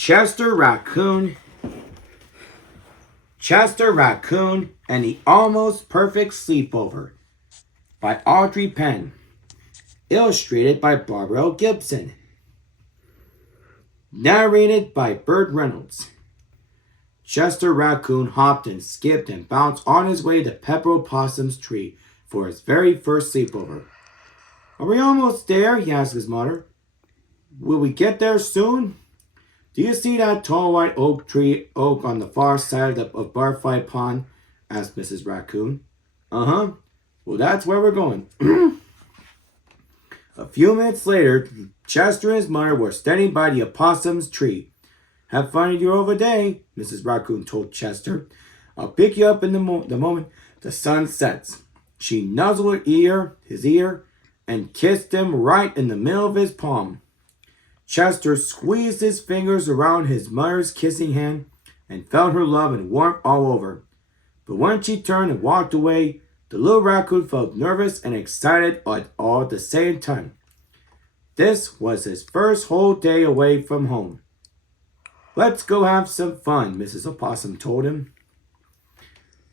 Chester Raccoon and the Almost Perfect Sleepover by Audrey Penn. Illustrated by Barbara L. Gibson. Narrated by Burt Reynolds. Chester Raccoon hopped and skipped and bounced on his way to Pepper Opossum's tree for his very first sleepover. "Are we almost there?" he asked his mother. "Will we get there soon?" "Do you see that tall white oak on the far side of Butterfly Pond?" asked Mrs. Raccoon. "Uh-huh. Well, that's where we're going." A few minutes later, Chester and his mother were standing by the opossum's tree. "Have fun at your over day," Mrs. Raccoon told Chester. "I'll pick you up in the moment the sun sets." She nuzzled his ear, and kissed him right in the middle of his palm. Chester squeezed his fingers around his mother's kissing hand and felt her love and warmth all over. But when she turned and walked away, the little raccoon felt nervous and excited all at the same time. This was his first whole day away from home. "Let's go have some fun," Mrs. Opossum told him.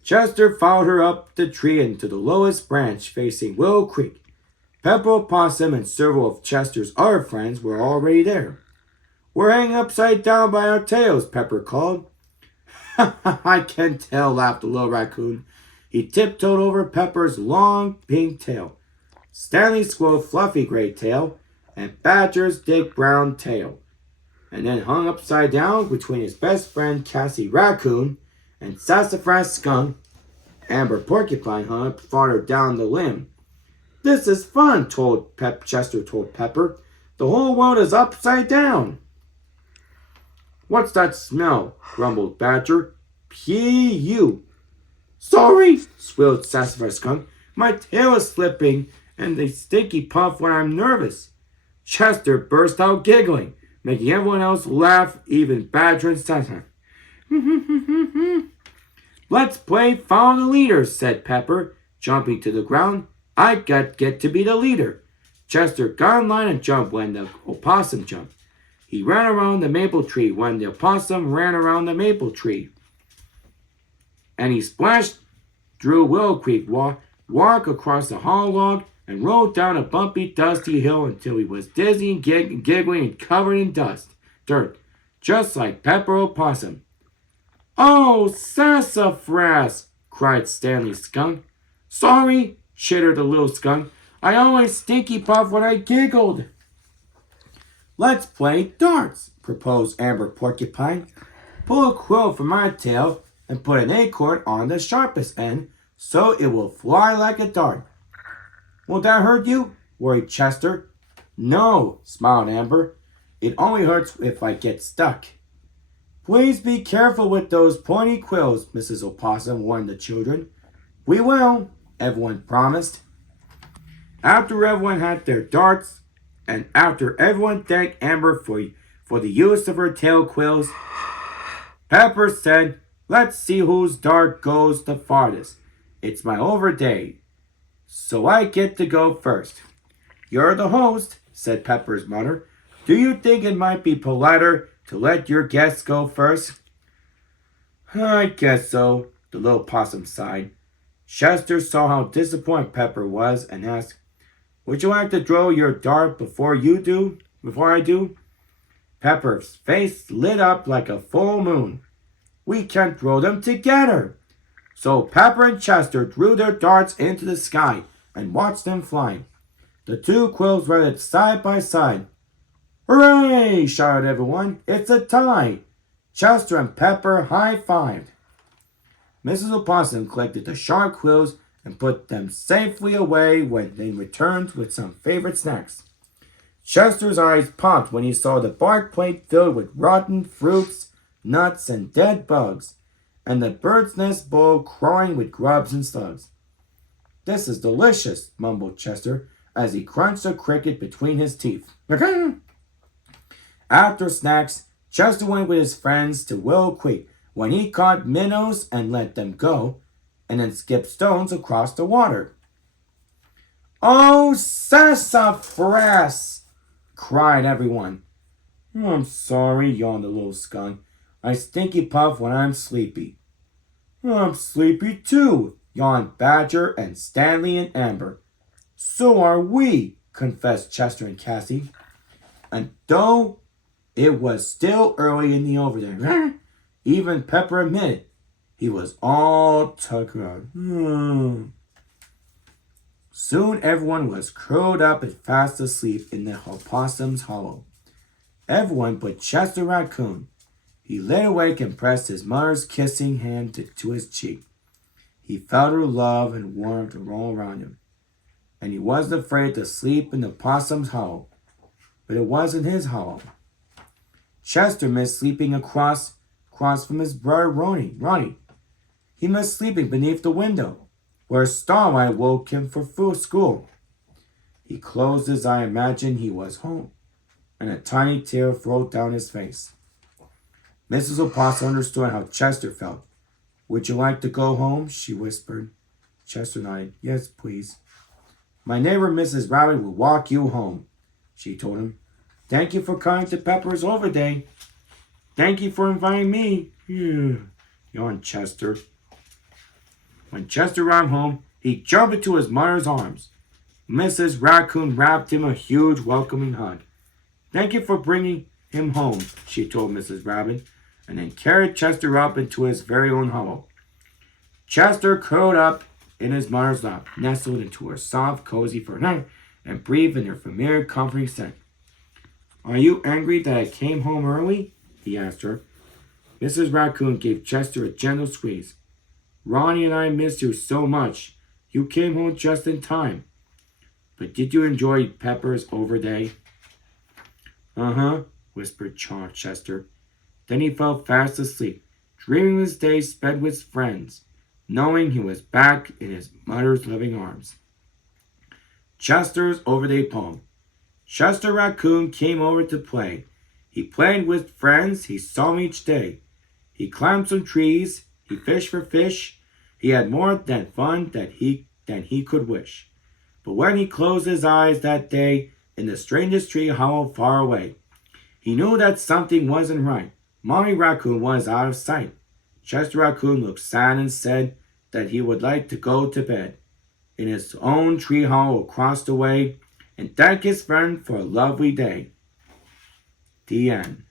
Chester followed her up the tree and to the lowest branch facing Willow Creek. Pepper Opossum and several of Chester's other friends were already there. "We're hanging upside down by our tails," Pepper called. "I can tell," laughed the little raccoon. He tiptoed over Pepper's long pink tail, Stanley Squirrel's fluffy gray tail, and Badger's thick brown tail, and then hung upside down between his best friend Cassie Raccoon and Sassafras Skunk. Amber Porcupine hung up farther down the limb. "This is fun," Chester told Pepper. "The whole world is upside down." "What's that smell?" grumbled Badger. "P.U." "Sorry," squealed Sassafras Skunk. "My tail is slipping, and they stinky puff when I'm nervous." Chester burst out giggling, making everyone else laugh, even Badger and Sassafras. "Let's play Follow the Leader," said Pepper, jumping to the ground. "I get to be the leader." Chester got in line and jumped when the opossum jumped. He ran around the maple tree when the opossum ran around the maple tree. And he splashed through Willow Creek, walked across the hollow log, and rolled down a bumpy, dusty hill until he was dizzy and giggling and covered in dirt, just like Pepper Opossum. "Oh, Sassafras!" cried Stanley Skunk. "Sorry," chittered the little skunk. "I always stinky puff when I giggled." "Let's play darts," proposed Amber Porcupine. "Pull a quill from my tail and put an acorn on the sharpest end so it will fly like a dart." "Will that hurt you?" worried Chester. "No," smiled Amber. "It only hurts if I get stuck." "Please be careful with those pointy quills," Mrs. Opossum warned the children. "We will," everyone promised. After everyone had their darts, and after everyone thanked Amber for the use of her tail quills, Pepper said, "Let's see whose dart goes the farthest. It's my over day, so I get to go first." "You're the host," said Pepper's mother. "Do you think it might be politer to let your guests go first?" "I guess so," the little possum sighed. Chester saw how disappointed Pepper was and asked, "Would you like to throw your dart before I do?" Pepper's face lit up like a full moon. "We can throw them together." So Pepper and Chester threw their darts into the sky and watched them fly. The two quills rested side by side. "Hooray!" shouted everyone. "It's a tie!" Chester and Pepper high-fived. Mrs. Opossum collected the sharp quills and put them safely away when they returned with some favorite snacks. Chester's eyes popped when he saw the bark plate filled with rotten fruits, nuts, and dead bugs, and the bird's nest bowl crawling with grubs and slugs. "This is delicious," mumbled Chester as he crunched a cricket between his teeth. After snacks, Chester went with his friends to Willow Creek when he caught minnows and let them go, and then skipped stones across the water. "Oh, Sassafras!" cried everyone. "Oh, I'm sorry," yawned the little skunk. "I stinky puff when I'm sleepy." "Oh, I'm sleepy too," yawned Badger and Stanley and Amber. "So are we," confessed Chester and Cassie. And though it was still early in the overday, even Pepper admitted he was all tuckered out. Soon everyone was curled up and fast asleep in the opossum's hollow. Everyone but Chester Raccoon. He lay awake and pressed his mother's kissing hand to his cheek. He felt her love and warmth roll around him, and he wasn't afraid to sleep in the possum's hollow. But it wasn't his hollow. Chester missed sleeping across from his brother Ronnie. He missed sleeping beneath the window, where Starlight woke him for school. He closed his eye and imagined he was home, and a tiny tear rolled down his face. Mrs. Opossum understood how Chester felt. "Would you like to go home?" she whispered. Chester nodded. "Yes, please." "My neighbor Mrs. Rabbit will walk you home," she told him. "Thank you for coming to Pepper's Overday." "Thank you for inviting me," yawned Chester. When Chester ran home, he jumped into his mother's arms. Mrs. Raccoon wrapped him a huge welcoming hug. "Thank you for bringing him home," she told Mrs. Rabbit, and then carried Chester up into his very own hollow. Chester curled up in his mother's lap, nestled into her soft, cozy fur, and breathed in her familiar, comforting scent. "Are you angry that I came home early?" he asked her. Mrs. Raccoon gave Chester a gentle squeeze. "Ronnie and I missed you so much. You came home just in time. But did you enjoy Pepper's Overday?" "Uh-huh," whispered Chester. Then he fell fast asleep, dreaming his day sped with friends, knowing he was back in his mother's loving arms. Chester's Overday Poem. Chester Raccoon came over to play. He played with friends he saw each day. He climbed some trees, he fished for fish. He had more than fun than he could wish. But when he closed his eyes that day in the strangest tree hollow far away, he knew that something wasn't right. Mommy Raccoon was out of sight. Chester Raccoon looked sad and said that he would like to go to bed in his own tree hollow across the way and thank his friend for a lovely day. The end.